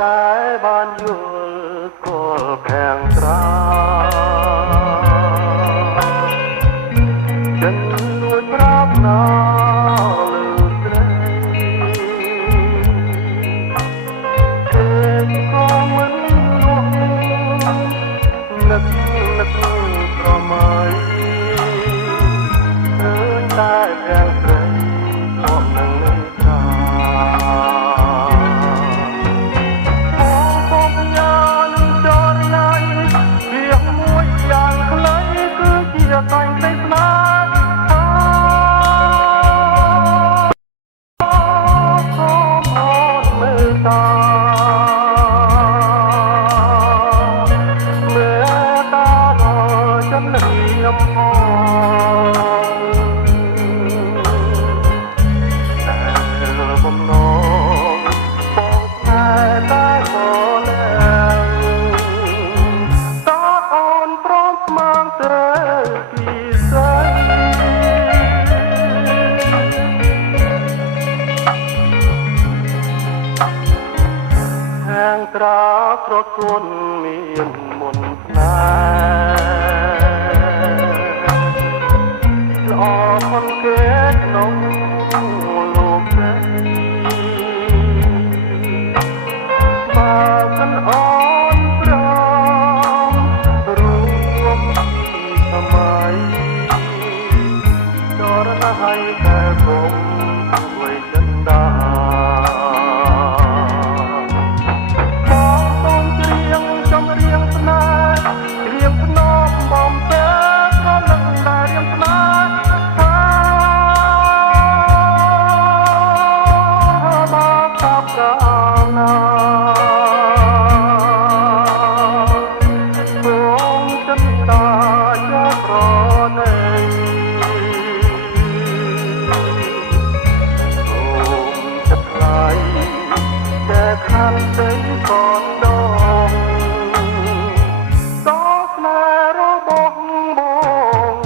តែបានយល់គល់ខាងត្រាចិនលួចប្រាប់ណាលើស្រីគេក៏មិនលួចនឹកប្រមៃឃើញតែខាងស្រីមកនឹងលេខាតែងតែស្នាសូមអរមេត្តាមេត្តាដល់ចំរៀមផងតែបំណងបងតែក៏แล้วតើអូនព្រមស្មានទេខាងត្រាស្រគន់មានមុនស្នេហ៍ល្អមិនគេក្នុងលោកនេះបើមិនអូនព្រមរួមសម័យចរណឲ្យតែគុំជួយចិនដាទៅកូនដងក៏ស្នេហ៍របស់ប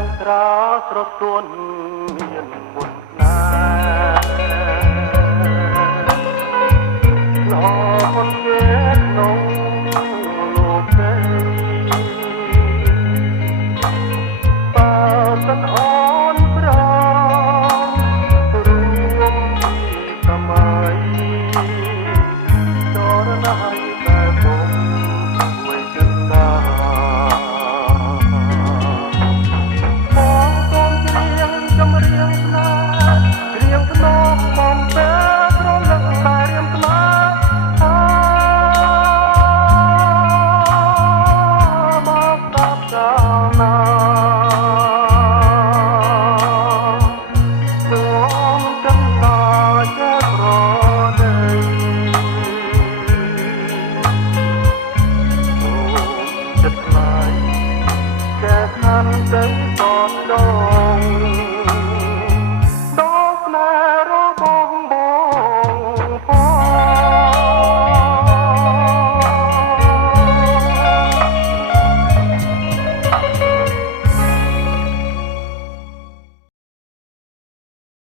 ងត្រាស្រទន់មានមុនណាល្អមិនគេក្នុងលោកនេះបើមិនអូនព្រមរួមសម័យចរណឲ្យតែបងមួយចិនដាទៅកូនដង